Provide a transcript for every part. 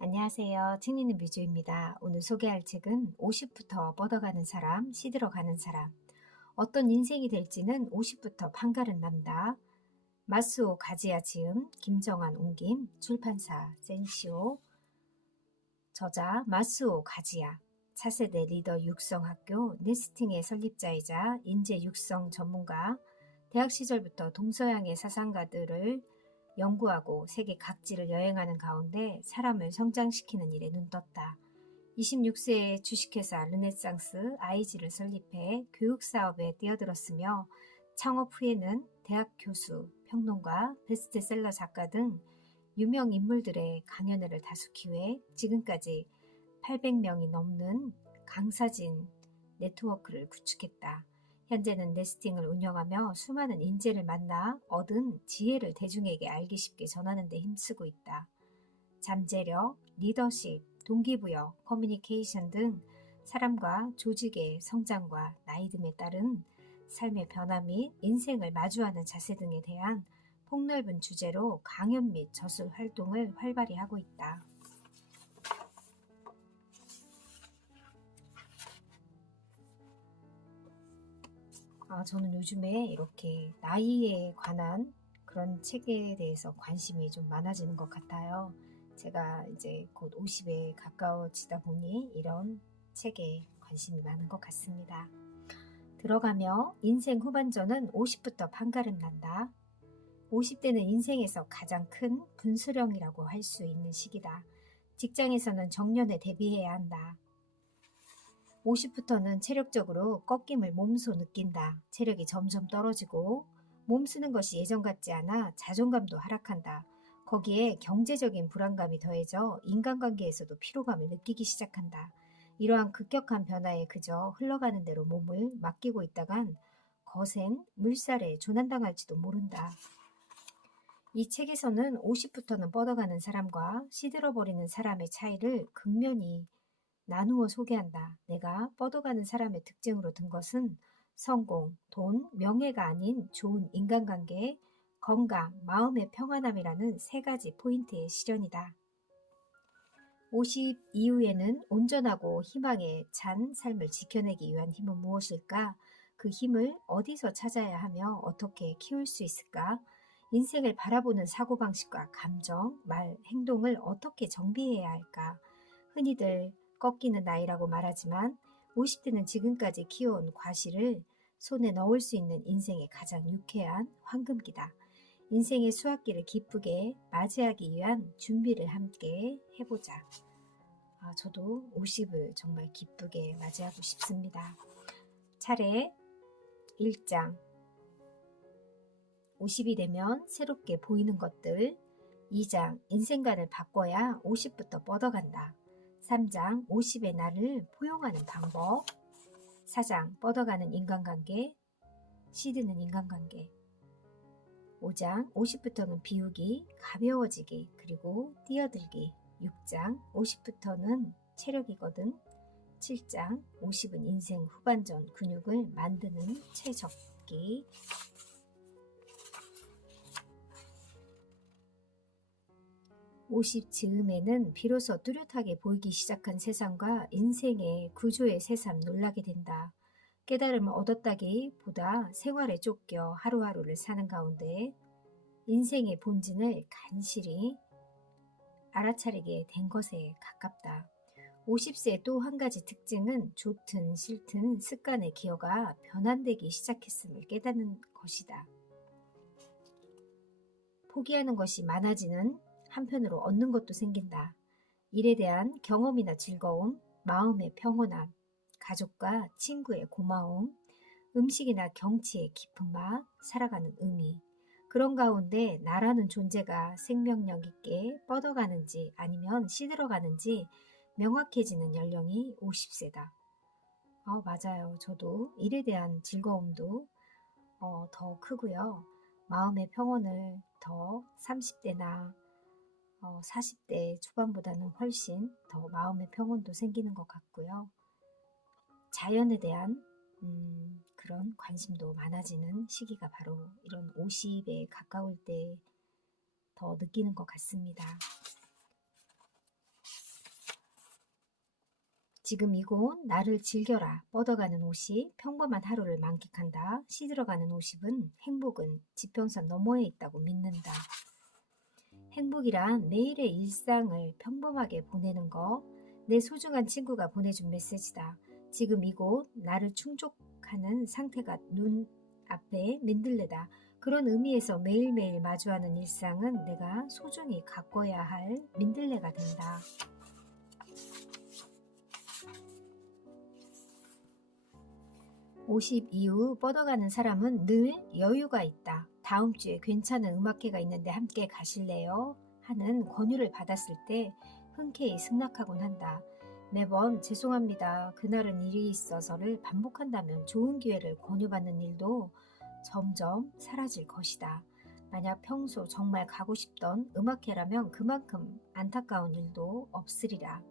안녕하세요. 책 읽는 뮤즈입니다. 오늘 소개할 책은 50부터 뻗어가는 사람, 시들어 가는 사람. 어떤 인생이 될지는 50부터 판가른 남다. 마스오 가지야 지음, 김정한 옮김, 출판사 센시오. 저자 마스오 가지야. 차세대 리더 육성학교 네스팅의 설립자이자 인재 육성 전문가. 대학 시절부터 동서양의 사상가들을 연구하고 세계 각지를 여행하는 가운데 사람을 성장시키는 일에 눈떴다. 26세에 주식회사 르네상스 IG를 설립해 교육사업에 뛰어들었으며 창업 후에는 대학 교수, 평론가, 베스트셀러 작가 등 유명 인물들의 강연회를 다수 기획, 지금까지 800명이 넘는 강사진 네트워크를 구축했다. 현재는 네스팅을 운영하며 수많은 인재를 만나 얻은 지혜를 대중에게 알기 쉽게 전하는 데 힘쓰고 있다. 잠재력, 리더십, 동기부여, 커뮤니케이션 등 사람과 조직의 성장과 나이듦에 따른 삶의 변화 및 인생을 마주하는 자세 등에 대한 폭넓은 주제로 강연 및 저술 활동을 활발히 하고 있다. 저는 요즘에 이렇게 나이에 관한 그런 책에 대해서 관심이 좀 많아지는 것 같아요. 제가 이제 곧 50에 가까워지다 보니 이런 책에 관심이 많은 것 같습니다. 들어가며 인생 후반전은 50부터 판가름 난다. 50대는 인생에서 가장 큰 분수령이라고 할 수 있는 시기다. 직장에서는 정년에 대비해야 한다. 50부터는 체력적으로 꺾임을 몸소 느낀다. 체력이 점점 떨어지고 몸 쓰는 것이 예전 같지 않아 자존감도 하락한다. 거기에 경제적인 불안감이 더해져 인간관계에서도 피로감을 느끼기 시작한다. 이러한 급격한 변화에 그저 흘러가는 대로 몸을 맡기고 있다간 거센 물살에 조난당할지도 모른다. 이 책에서는 50부터는 뻗어가는 사람과 시들어버리는 사람의 차이를 극면히 나누어 소개한다. 내가 뻗어가는 사람의 특징으로 든 것은 성공, 돈, 명예가 아닌 좋은 인간관계, 건강, 마음의 평안함이라는 세 가지 포인트의 실현이다. 50 이후에는 온전하고 희망에 찬 삶을 지켜내기 위한 힘은 무엇일까? 그 힘을 어디서 찾아야 하며 어떻게 키울 수 있을까? 인생을 바라보는 사고방식과 감정, 말, 행동을 어떻게 정비해야 할까? 흔히들 꺾이는 나이라고 말하지만 50대는 지금까지 키워온 과실을 손에 넣을 수 있는 인생의 가장 유쾌한 황금기다. 인생의 수학기를 기쁘게 맞이하기 위한 준비를 함께 해보자. 저도 50을 정말 기쁘게 맞이하고 싶습니다. 차례 1장 50이 되면 새롭게 보이는 것들. 2장 인생관을 바꿔야 50부터 뻗어간다. 3장 50의 나를 포용하는 방법. 4장 뻗어가는 인간관계, 시드는 인간관계. 5장 50부터는 비우기, 가벼워지기, 그리고 뛰어들기. 6장 50부터는 체력이거든. 7장 50은 인생 후반전 근육을 만드는 최적기. 50 즈음에는 비로소 뚜렷하게 보이기 시작한 세상과 인생의 구조의 새삼 놀라게 된다. 깨달음을 얻었다기보다 생활에 쫓겨 하루하루를 사는 가운데 인생의 본질을 간실히 알아차리게 된 것에 가깝다. 50세의 또 한 가지 특징은 좋든 싫든 습관의 기여가 변환되기 시작했음을 깨닫는 것이다. 포기하는 것이 많아지는 한편으로 얻는 것도 생긴다. 일에 대한 경험이나 즐거움, 마음의 평온함, 가족과 친구의 고마움, 음식이나 경치의 깊은 맛, 살아가는 의미. 그런 가운데 나라는 존재가 생명력 있게 뻗어가는지 아니면 시들어가는지 명확해지는 연령이 50세다. 맞아요. 저도 일에 대한 즐거움도 더 크고요. 마음의 평온을 더 30대나 40대 초반보다는 훨씬 더 마음의 평온도 생기는 것 같고요. 자연에 대한 그런 관심도 많아지는 시기가 바로 이런 50에 가까울 때 더 느끼는 것 같습니다. 지금 이곳 나를 즐겨라. 뻗어가는 50, 평범한 하루를 만끽한다. 시들어가는 50은 행복은 지평선 너머에 있다고 믿는다. 행복이란 매일의 일상을 평범하게 보내는 거, 내 소중한 친구가 보내준 메시지다. 지금 이곳 나를 충족하는 상태가 눈 앞에 민들레다. 그런 의미에서 매일매일 마주하는 일상은 내가 소중히 가꿔야 할 민들레가 된다. 50 이후 뻗어가는 사람은 늘 여유가 있다. 다음 주에 괜찮은 음악회가 있는데 함께 가실래요? 하는 권유를 받았을 때 흔쾌히 승낙하곤 한다. 매번 죄송합니다. 그날은 일이 있어서를 반복한다면 좋은 기회를 권유받는 일도 점점 사라질 것이다. 만약 평소 정말 가고 싶던 음악회라면 그만큼 안타까운 일도 없으리라.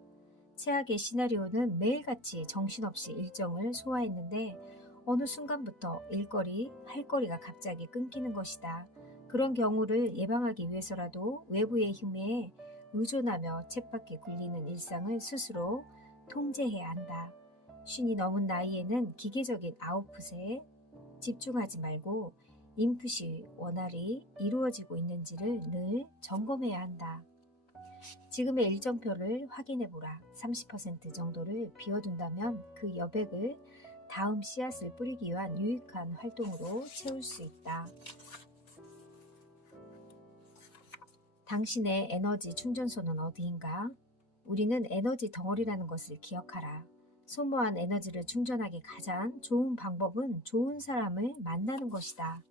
최악의 시나리오는 매일같이 정신없이 일정을 소화했는데 어느 순간부터 일거리, 할 거리가 갑자기 끊기는 것이다. 그런 경우를 예방하기 위해서라도 외부의 힘에 의존하며 쳇바퀴 굴리는 일상을 스스로 통제해야 한다. 쉰이 넘은 나이에는 기계적인 아웃풋에 집중하지 말고 인풋이 원활히 이루어지고 있는지를 늘 점검해야 한다. 지금의 일정표를 확인해보라. 30% 정도를 비워둔다면 그 여백을 다음 씨앗을 뿌리기 위한 유익한 활동으로 채울 수 있다. 당신의 에너지 충전소는 어디인가? 우리는 에너지 덩어리라는 것을 기억하라. 소모한 에너지를 충전하기 가장 좋은 방법은 좋은 사람을 만나는 것이다.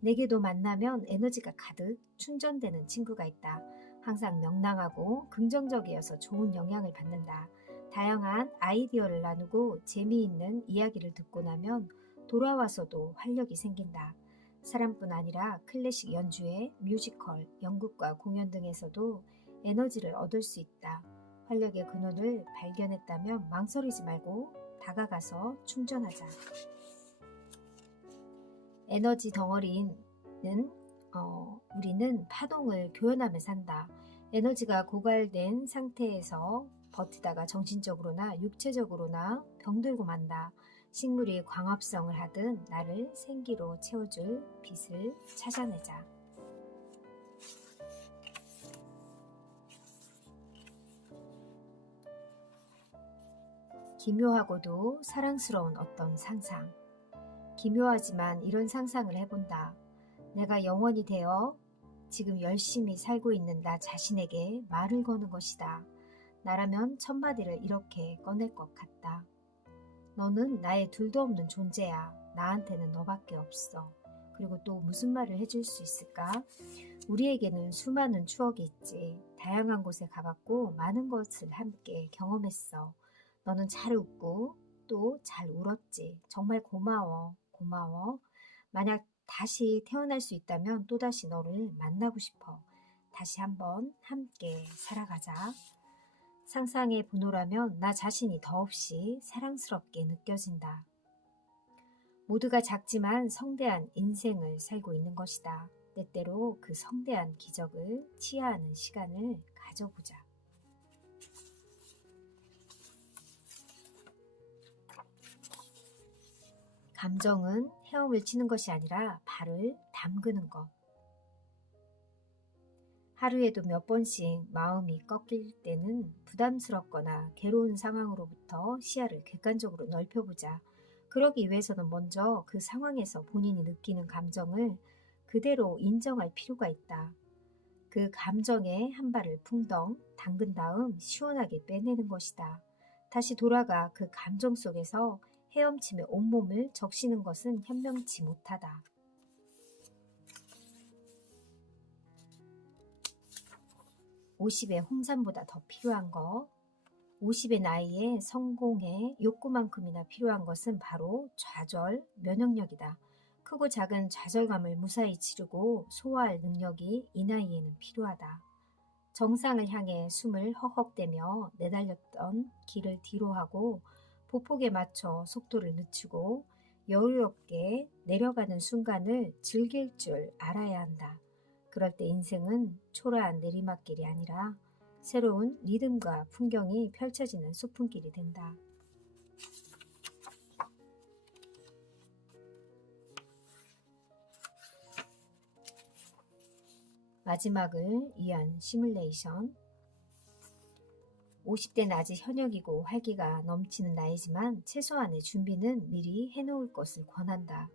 내게도 만나면 에너지가 가득 충전되는 친구가 있다. 항상 명랑하고 긍정적이어서 좋은 영향을 받는다. 다양한 아이디어를 나누고 재미있는 이야기를 듣고 나면 돌아와서도 활력이 생긴다. 사람뿐 아니라 클래식 연주회, 뮤지컬, 연극과 공연 등에서도 에너지를 얻을 수 있다. 활력의 근원을 발견했다면 망설이지 말고 다가가서 충전하자. 에너지 덩어리는 우리는 파동을 교연하며 산다. 에너지가 고갈된 상태에서 버티다가 정신적으로나 육체적으로나 병들고 만다. 식물이 광합성을 하듯 나를 생기로 채워줄 빛을 찾아내자. 기묘하고도 사랑스러운 어떤 상상. 기묘하지만 이런 상상을 해본다. 내가 영원히 되어 지금 열심히 살고 있는 나 자신에게 말을 거는 것이다. 나라면 첫마디를 이렇게 꺼낼 것 같다. 너는 나의 둘도 없는 존재야. 나한테는 너밖에 없어. 그리고 또 무슨 말을 해줄 수 있을까? 우리에게는 수많은 추억이 있지. 다양한 곳에 가봤고 많은 것을 함께 경험했어. 너는 잘 웃고 또 잘 울었지. 정말 고마워. 고마워. 만약 다시 태어날 수 있다면 또다시 너를 만나고 싶어. 다시 한번 함께 살아가자. 상상의 분호라면 나 자신이 더없이 사랑스럽게 느껴진다. 모두가 작지만 성대한 인생을 살고 있는 것이다. 때때로 그 성대한 기적을 치하하는 시간을 가져보자. 감정은 헤엄을 치는 것이 아니라 발을 담그는 것. 하루에도 몇 번씩 마음이 꺾일 때는 부담스럽거나 괴로운 상황으로부터 시야를 객관적으로 넓혀보자. 그러기 위해서는 먼저 그 상황에서 본인이 느끼는 감정을 그대로 인정할 필요가 있다. 그 감정에 한 발을 풍덩 담근 다음 시원하게 빼내는 것이다. 다시 돌아가 그 감정 속에서 헤엄치며 온몸을 적시는 것은 현명치 못하다. 50의 홍삼보다 더 필요한 것, 50의 나이에 성공의 욕구만큼이나 필요한 것은 바로 좌절, 면역력이다. 크고 작은 좌절감을 무사히 치르고 소화할 능력이 이 나이에는 필요하다. 정상을 향해 숨을 헉헉대며 내달렸던 길을 뒤로하고 보폭에 맞춰 속도를 늦추고 여유롭게 내려가는 순간을 즐길 줄 알아야 한다. 그럴 때 인생은 초라한 내리막길이 아니라 새로운 리듬과 풍경이 펼쳐지는 소풍길이 된다. 마지막을 위한 시뮬레이션. 50대는 아직 현역이고 활기가 넘치는 나이지만 최소한의 준비는 미리 해놓을 것을 권한다.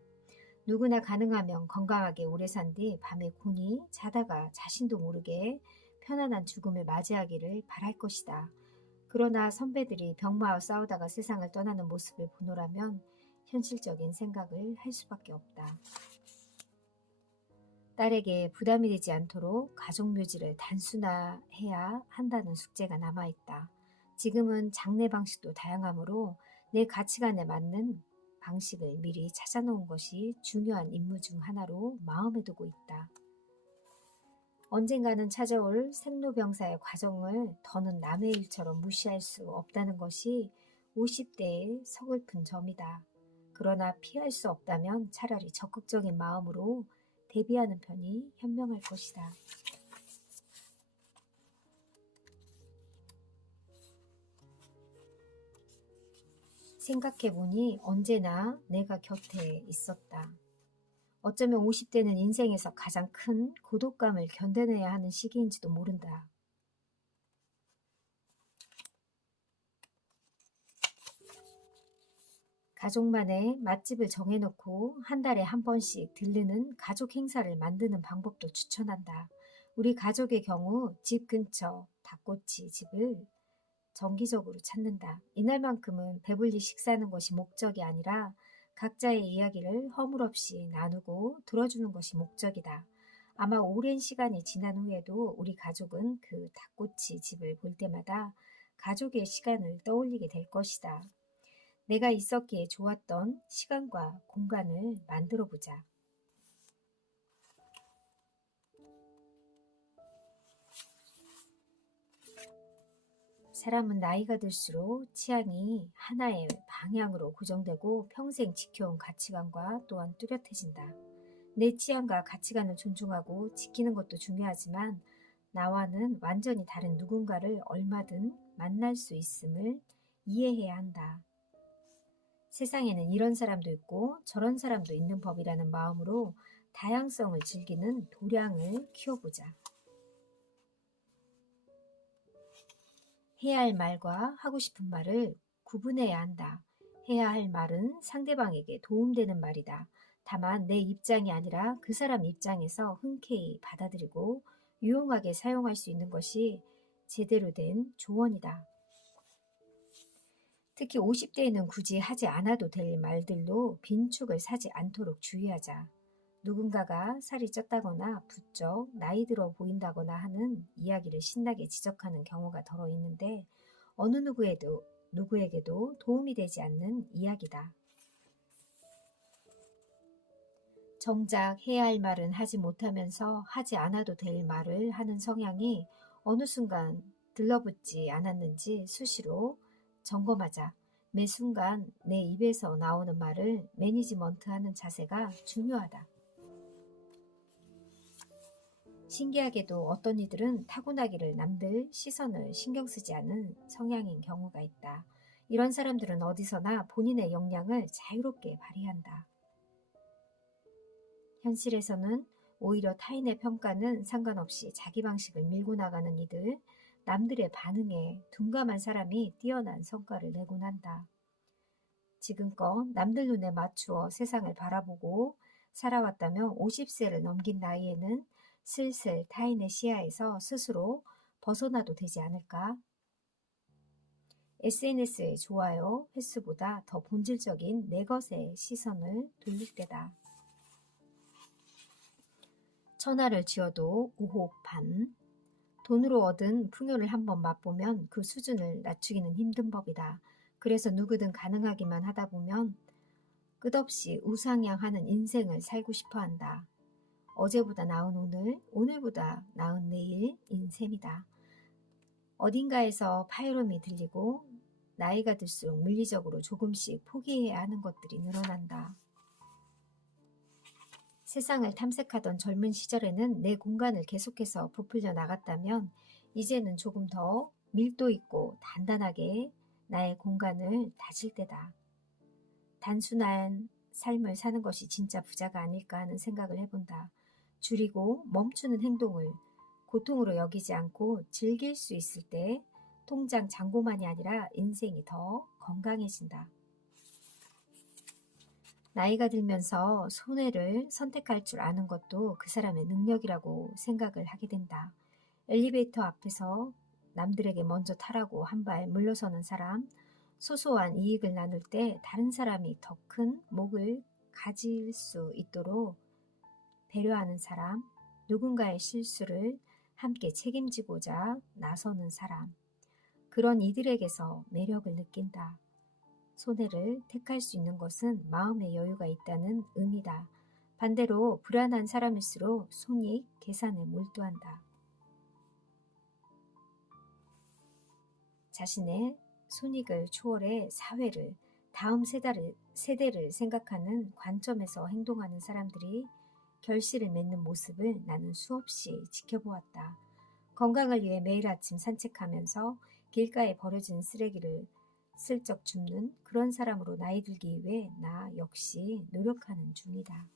누구나 가능하면 건강하게 오래 산 뒤 밤에 곤히 자다가 자신도 모르게 편안한 죽음을 맞이하기를 바랄 것이다. 그러나 선배들이 병마와 싸우다가 세상을 떠나는 모습을 보노라면 현실적인 생각을 할 수밖에 없다. 딸에게 부담이 되지 않도록 가족묘지를 단순화해야 한다는 숙제가 남아있다. 지금은 장례 방식도 다양하므로 내 가치관에 맞는 방식을 미리 찾아놓은 것이 중요한 임무 중 하나로 마음에 두고 있다. 언젠가는 찾아올 생로병사의 과정을 더는 남의 일처럼 무시할 수 없다는 것이 50대의 서글픈 점이다. 그러나 피할 수 없다면 차라리 적극적인 마음으로 대비하는 편이 현명할 것이다. 생각해보니 언제나 내가 곁에 있었다. 어쩌면 50대는 인생에서 가장 큰 고독감을 견뎌내야 하는 시기인지도 모른다. 가족만의 맛집을 정해놓고 한 달에 한 번씩 들르는 가족 행사를 만드는 방법도 추천한다. 우리 가족의 경우 집 근처 닭꼬치 집을 정기적으로 찾는다. 이날만큼은 배불리 식사하는 것이 목적이 아니라 각자의 이야기를 허물없이 나누고 들어주는 것이 목적이다. 아마 오랜 시간이 지난 후에도 우리 가족은 그 닭꼬치 집을 볼 때마다 가족의 시간을 떠올리게 될 것이다. 내가 있었기에 좋았던 시간과 공간을 만들어 보자. 사람은 나이가 들수록 취향이 하나의 방향으로 고정되고 평생 지켜온 가치관과 또한 뚜렷해진다. 내 취향과 가치관을 존중하고 지키는 것도 중요하지만 나와는 완전히 다른 누군가를 얼마든 만날 수 있음을 이해해야 한다. 세상에는 이런 사람도 있고 저런 사람도 있는 법이라는 마음으로 다양성을 즐기는 도량을 키워보자. 해야 할 말과 하고 싶은 말을 구분해야 한다. 해야 할 말은 상대방에게 도움되는 말이다. 다만 내 입장이 아니라 그 사람 입장에서 흔쾌히 받아들이고 유용하게 사용할 수 있는 것이 제대로 된 조언이다. 특히 50대에는 굳이 하지 않아도 될 말들로 빈축을 사지 않도록 주의하자. 누군가가 살이 쪘다거나 부쩍 나이 들어 보인다거나 하는 이야기를 신나게 지적하는 경우가 더러 있는데 어느 누구에게도 도움이 되지 않는 이야기다. 정작 해야 할 말은 하지 못하면서 하지 않아도 될 말을 하는 성향이 어느 순간 들러붙지 않았는지 수시로 점검하자. 매 순간 내 입에서 나오는 말을 매니지먼트하는 자세가 중요하다. 신기하게도 어떤 이들은 타고나기를 남들 시선을 신경 쓰지 않은 성향인 경우가 있다. 이런 사람들은 어디서나 본인의 역량을 자유롭게 발휘한다. 현실에서는 오히려 타인의 평가는 상관없이 자기 방식을 밀고 나가는 이들, 남들의 반응에 둔감한 사람이 뛰어난 성과를 내곤 한다. 지금껏 남들 눈에 맞추어 세상을 바라보고 살아왔다면 50세를 넘긴 나이에는 슬슬 타인의 시야에서 스스로 벗어나도 되지 않을까? SNS의 좋아요 횟수보다 더 본질적인 내 것에 시선을 돌릴 때다. 천하를 쥐어도 오호 반. 돈으로 얻은 풍요를 한번 맛보면 그 수준을 낮추기는 힘든 법이다. 그래서 누구든 가능하기만 하다 보면 끝없이 우상향하는 인생을 살고 싶어 한다. 어제보다 나은 오늘, 오늘보다 나은 내일인 셈이다. 어딘가에서 파이름이 들리고 나이가 들수록 물리적으로 조금씩 포기해야 하는 것들이 늘어난다. 세상을 탐색하던 젊은 시절에는 내 공간을 계속해서 부풀려 나갔다면 이제는 조금 더 밀도 있고 단단하게 나의 공간을 다질 때다. 단순한 삶을 사는 것이 진짜 부자가 아닐까 하는 생각을 해본다. 줄이고 멈추는 행동을 고통으로 여기지 않고 즐길 수 있을 때 통장 잔고만이 아니라 인생이 더 건강해진다. 나이가 들면서 손해를 선택할 줄 아는 것도 그 사람의 능력이라고 생각을 하게 된다. 엘리베이터 앞에서 남들에게 먼저 타라고 한 발 물러서는 사람, 소소한 이익을 나눌 때 다른 사람이 더 큰 목을 가질 수 있도록 배려하는 사람, 누군가의 실수를 함께 책임지고자 나서는 사람, 그런 이들에게서 매력을 느낀다. 손해를 택할 수 있는 것은 마음의 여유가 있다는 의미다. 반대로 불안한 사람일수록 손익 계산에 몰두한다. 자신의 손익을 초월해 사회를, 다음 세대를 생각하는 관점에서 행동하는 사람들이 결실을 맺는 모습을 나는 수없이 지켜보았다. 건강을 위해 매일 아침 산책하면서 길가에 버려진 쓰레기를 슬쩍 줍는 그런 사람으로 나이 들기 위해 나 역시 노력하는 중이다.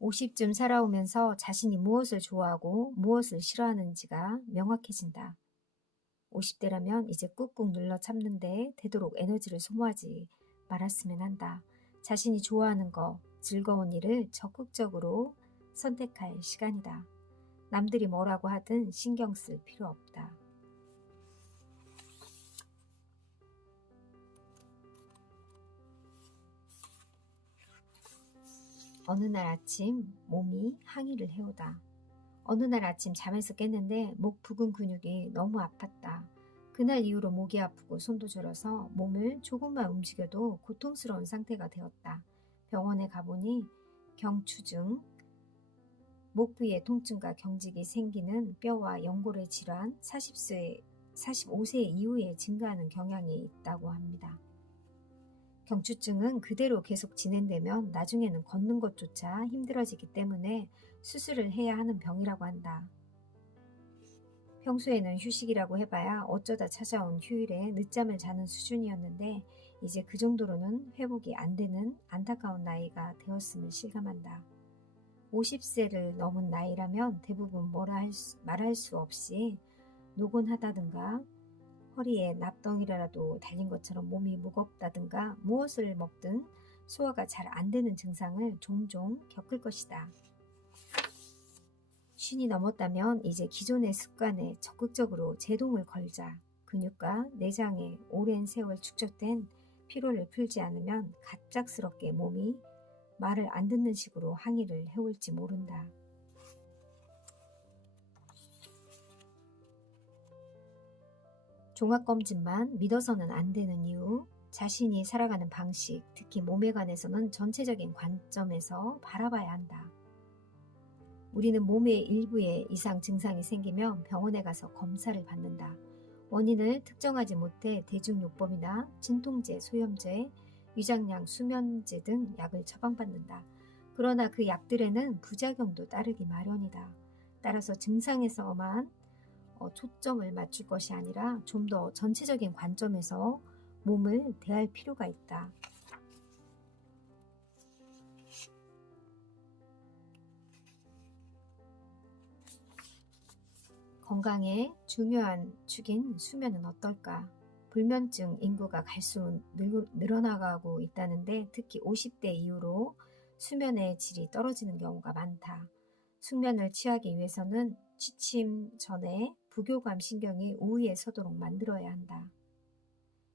50쯤 살아오면서 자신이 무엇을 좋아하고 무엇을 싫어하는지가 명확해진다. 50대라면 이제 꾹꾹 눌러 참는데 되도록 에너지를 소모하지 말았으면 한다. 자신이 좋아하는 거, 즐거운 일을 적극적으로 선택할 시간이다. 남들이 뭐라고 하든 신경 쓸 필요 없다. 어느 날 아침 몸이 항의를 해오다. 어느 날 아침 잠에서 깼는데 목 부근 근육이 너무 아팠다. 그날 이후로 목이 아프고 손도 저려서 몸을 조금만 움직여도 고통스러운 상태가 되었다. 병원에 가보니 경추증, 목 부위의 통증과 경직이 생기는 뼈와 연골의 질환, 45세 이후에 증가하는 경향이 있다고 합니다. 경추증은 그대로 계속 진행되면 나중에는 걷는 것조차 힘들어지기 때문에 수술을 해야 하는 병이라고 한다. 평소에는 휴식이라고 해봐야 어쩌다 찾아온 휴일에 늦잠을 자는 수준이었는데 이제 그 정도로는 회복이 안 되는 안타까운 나이가 되었음을 실감한다. 50세를 넘은 나이라면 대부분 말할 수 없이 노곤하다든가 허리에 납덩이라도 달린 것처럼 몸이 무겁다든가 무엇을 먹든 소화가 잘 안 되는 증상을 종종 겪을 것이다. 쉰이 넘었다면 이제 기존의 습관에 적극적으로 제동을 걸자. 근육과 내장에 오랜 세월 축적된 피로를 풀지 않으면 갑작스럽게 몸이 말을 안 듣는 식으로 항의를 해올지 모른다. 종합검진만 믿어서는 안 되는 이유, 자신이 살아가는 방식, 특히 몸에 관해서는 전체적인 관점에서 바라봐야 한다. 우리는 몸의 일부에 이상 증상이 생기면 병원에 가서 검사를 받는다. 원인을 특정하지 못해 대중요법이나 진통제, 소염제, 위장약, 수면제 등 약을 처방받는다. 그러나 그 약들에는 부작용도 따르기 마련이다. 따라서 증상에서만 초점을 맞출 것이 아니라 좀 더 전체적인 관점에서 몸을 대할 필요가 있다. 건강의 중요한 축인 수면은 어떨까? 불면증 인구가 갈수록 늘어나가고 있다는데 특히 50대 이후로 수면의 질이 떨어지는 경우가 많다. 숙면을 취하기 위해서는 취침 전에 부교감 신경이 우위에 서도록 만들어야 한다.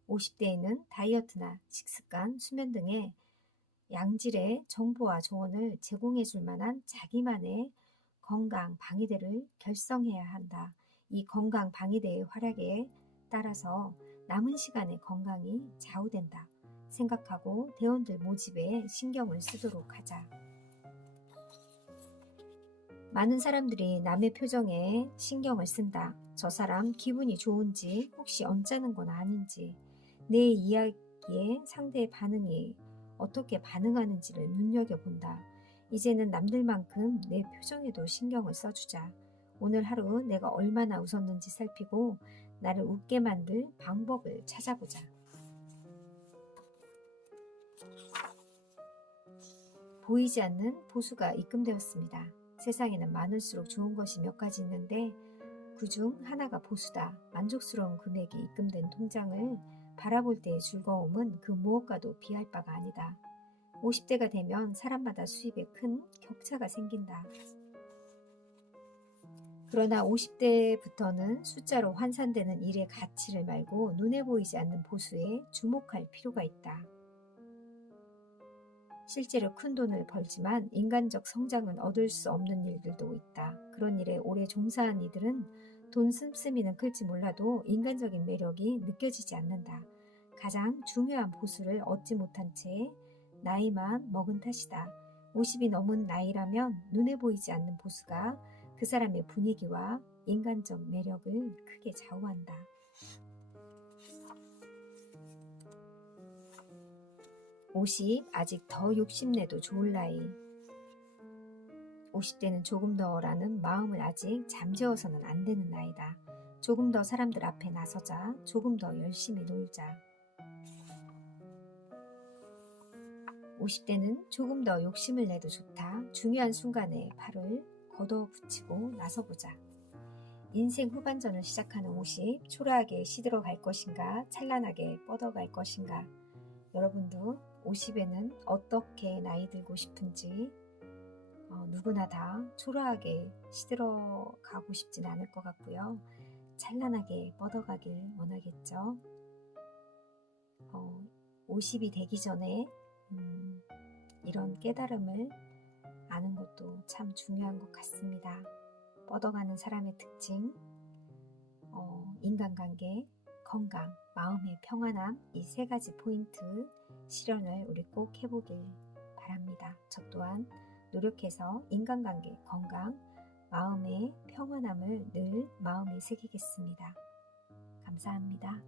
50대에는 다이어트나 식습관, 수면 등의 양질의 정보와 조언을 제공해 줄 만한 자기만의 건강 방위대를 결성해야 한다. 이 건강 방위대의 활약에 따라서 남은 시간의 건강이 좌우된다. 생각하고 대원들 모집에 신경을 쓰도록 하자. 많은 사람들이 남의 표정에 신경을 쓴다. 저 사람 기분이 좋은지 혹시 언짢은 건 아닌지 내 이야기에 상대의 반응이 어떻게 반응하는지를 눈여겨본다. 이제는 남들만큼 내 표정에도 신경을 써주자. 오늘 하루 내가 얼마나 웃었는지 살피고 나를 웃게 만들 방법을 찾아보자. 보이지 않는 보수가 입금되었습니다. 세상에는 많을수록 좋은 것이 몇 가지 있는데 그중 하나가 보수다. 만족스러운 금액이 입금된 통장을 바라볼 때의 즐거움은 그 무엇과도 비할 바가 아니다. 50대가 되면 사람마다 수입에 큰 격차가 생긴다. 그러나 50대부터는 숫자로 환산되는 일의 가치를 말고 눈에 보이지 않는 보수에 주목할 필요가 있다. 실제로 큰 돈을 벌지만 인간적 성장은 얻을 수 없는 일들도 있다. 그런 일에 오래 종사한 이들은 돈 씀씀이는 클지 몰라도 인간적인 매력이 느껴지지 않는다. 가장 중요한 보수를 얻지 못한 채 나이만 먹은 탓이다. 50이 넘은 나이라면 눈에 보이지 않는 보수가 그 사람의 분위기와 인간적 매력을 크게 좌우한다. 50, 아직 더 욕심내도 좋을 나이. 50대는 조금 더라는 마음을 아직 잠재워서는 안 되는 나이다. 조금 더 사람들 앞에 나서자. 조금 더 열심히 놀자. 50대는 조금 더 욕심을 내도 좋다. 중요한 순간에 팔을 걷어붙이고 나서보자. 인생 후반전을 시작하는 50, 초라하게 시들어 갈 것인가, 찬란하게 뻗어갈 것인가. 여러분도 50에는 어떻게 나이 들고 싶은지 누구나 다 초라하게 시들어 가고 싶진 않을 것 같고요. 찬란하게 뻗어가길 원하겠죠. 50이 되기 전에 이런 깨달음을 아는 것도 참 중요한 것 같습니다. 뻗어가는 사람의 특징, 인간관계, 건강, 마음의 평안함, 이 세 가지 포인트 실현을 우리 꼭 해보길 바랍니다. 저 또한 노력해서 인간관계, 건강, 마음의 평안함을 늘 마음에 새기겠습니다. 감사합니다.